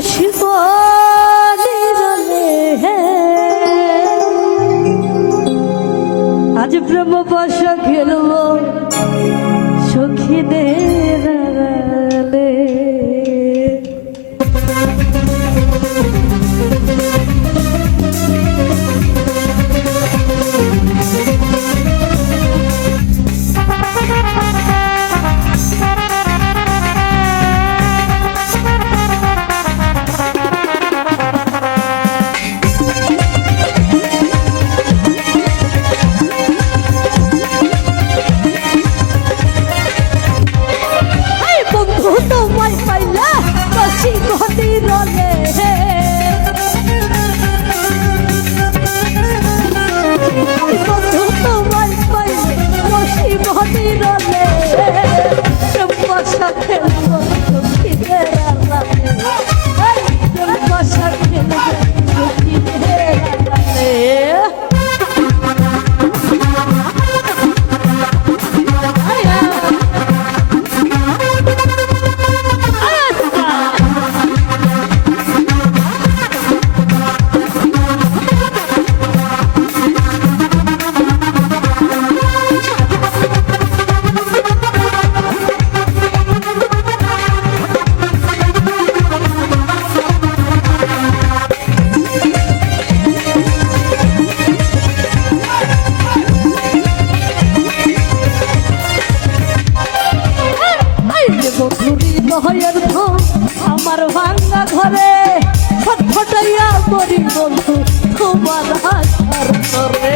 Коротше, বন্ধু তোমার করে।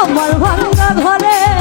আমার ভাঙ্গা ঘরে।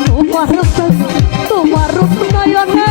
তোমার তোমার নয়নে